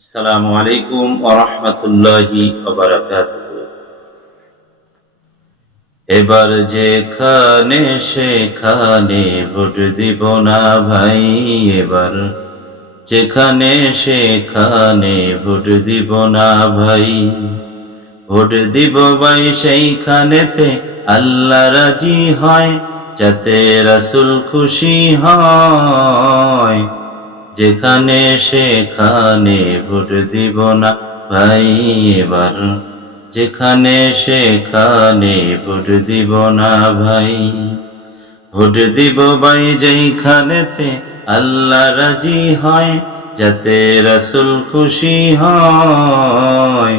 আসসালামু আলাইকুম ওয়া রাহমাতুল্লাহি ওয়া বারাকাতুহু। এবার যেখানে সেখানে ভোট দিব না ভাই, এবার যেখানে সেখানে ভোট দিব না ভাই। ভোট দিব ভাই সেইখানেতে আল্লাহ রাজি হয়, যাতে রাসূল খুশি হয়। যেখানে সেখানে ভোট দিব না ভাই, এবার যেখানে সেখানে ভোট দিব না ভাই। ভোট দিব ভাই যেইখানেতে আল্লাহ রাজি হয়, যাতে রাসূল খুশি হয়।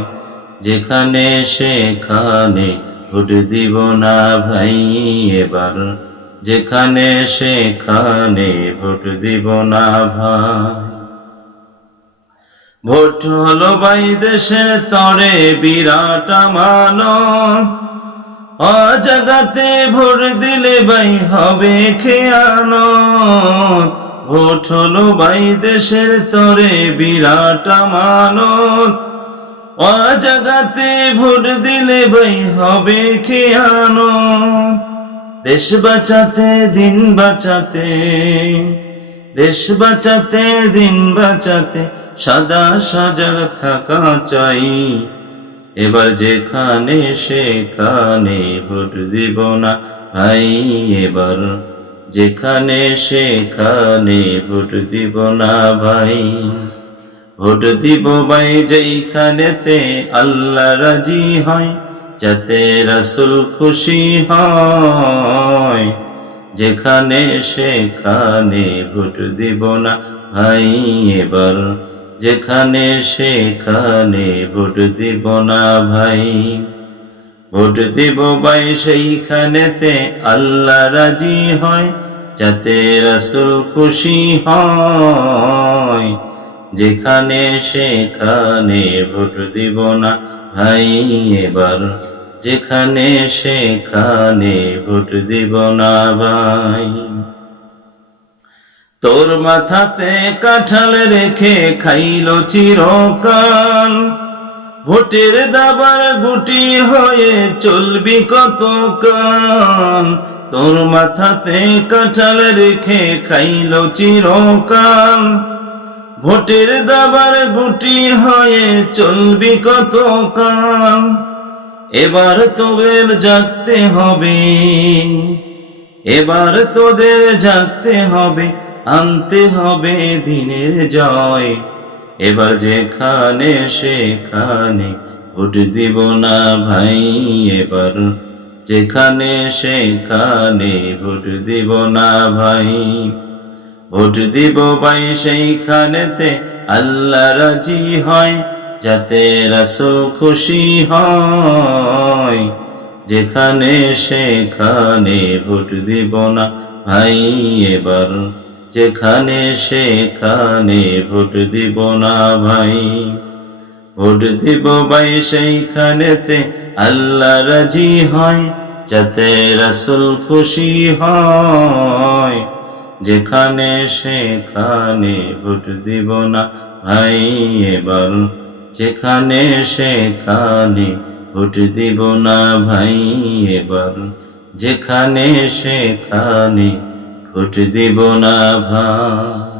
যেখানে সেখানে ভোট দিব না ভাই, এবার যেখানে সেখানে ভোট দিব না ভাই। ভোট হলো ভাই দেশের তরে বিরাট আমানত, অজাগাতে ভোট দিলে ভাই হবে খেয়ানত। ভোট হলো ভাই দেশের তরে বিরাট আমানত, অজাগাতে ভোট দিলে ভাই হবে খেয়ানত। দেশ বাঁচাতে দিন বাঁচাতে, দেশ বাঁচাতে দিন বাঁচাতে সদা সজাগ থাকা চাই। এবার যেখানে সেখানে ভোট দিব না ভাই, এবার যেখানে সেখানে ভোট দিব না ভাই। ভোট দিব ভাই যেইখানেতে আল্লাহ রাজি হয়, যাতে রাসূল খুশি হয়। যেখানে সেখানে ভোট দিব না ভাই, এবার যেখানে সেখানে ভোট দিব না ভাই। ভোট দিব ভাই সেইখানেতে আল্লাহ রাজি হয়, যাতে রাসূল খুশি হয়। যেখানে সেখানে ভোট দিব না ভাই, এবার যেখানে সেখানে ভোট দিব না ভাই। তোর মাথাতে কাঁঠাল রেখে খাইলো চিরকাল, ভোটের দাবার গুটি হয়ে চলবি কতকাল। তোর মাথাতে কাঁঠাল রেখে খাইলো চিরকাল, ভোটের দাবার গুটি হয়ে চলবি কতকাল। এবার তোদের জাগতে হবে, এবার তোদের জাগতে হবে, আনতে হবে দিনের জয়। এবার যেখানে সেখানে ভোট দিব না ভাই, এবার যেখানে সেখানে ভোট দিব না ভাই। ভোট দিব ভাই সেইখানেতে আল্লাহ রাজি হয়, যাতে রাসূল খুশি হয়। যেখানে সেখানে ভোট দিব না ভাই, এবার যেখানে সেখানে ভোট দিব না ভাই। ভোট দিব ভাই সেইখানেতে আল্লাহ রাজি হয়, যাতে রাসূল খুশি হয়। যেখানে সেখানে ভোট দিব না ভাই, এবার যেখানে সেখানে ভোট দিব না ভাই, এবার যেখানে সেখানে ভোট দিব না ভাই।